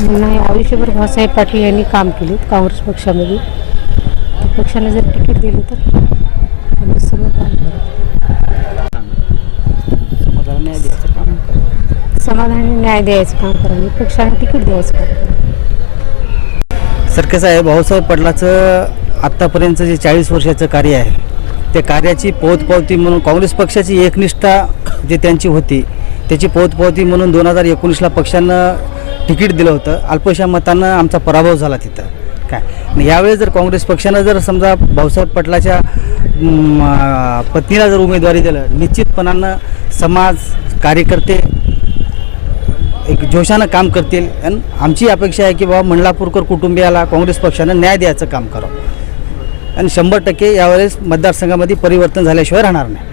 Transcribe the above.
वर्षभर भाऊसाहेब पाटील यांनी काम केले काँग्रेस पक्षामध्ये. पक्षाने जर तिकीट दिलं तर आम्ही समाजाला न्याय द्यायचं काम करा. समाधानी न्याय द्यायचं काम करा आणि पक्षाने तिकीट द्यायचं काम करा. सर कसं आहे भाऊसाहेब पाटलाचं आत्तापर्यंतचं जे चाळीस वर्षाचं कार्य आहे त्या कार्याची पोचपावती म्हणून काँग्रेस पक्षाची एकनिष्ठा जे त्यांची होती त्याची पोचपावती म्हणून दोन हजार एकोणीसला पक्षानं तिकीट दिलं होतं. अल्पशा मतानं आमचा पराभव झाला तिथं. काय? यावेळेस जर काँग्रेस पक्षानं जर समजा भाऊसाहेब पटलाच्या पत्नीला जर उमेदवारी दिलं निश्चितपणानं समाज कार्यकर्ते एक जोशानं काम करतील. आणि आमची अपेक्षा आहे की बाबा मंडलापूरकर कुटुंबियाला काँग्रेस पक्षानं न्याय द्यायचं काम करावं आणि शंभर टक्के यावेळेस मतदारसंघामध्ये परिवर्तन झाल्याशिवाय राहणार नाही.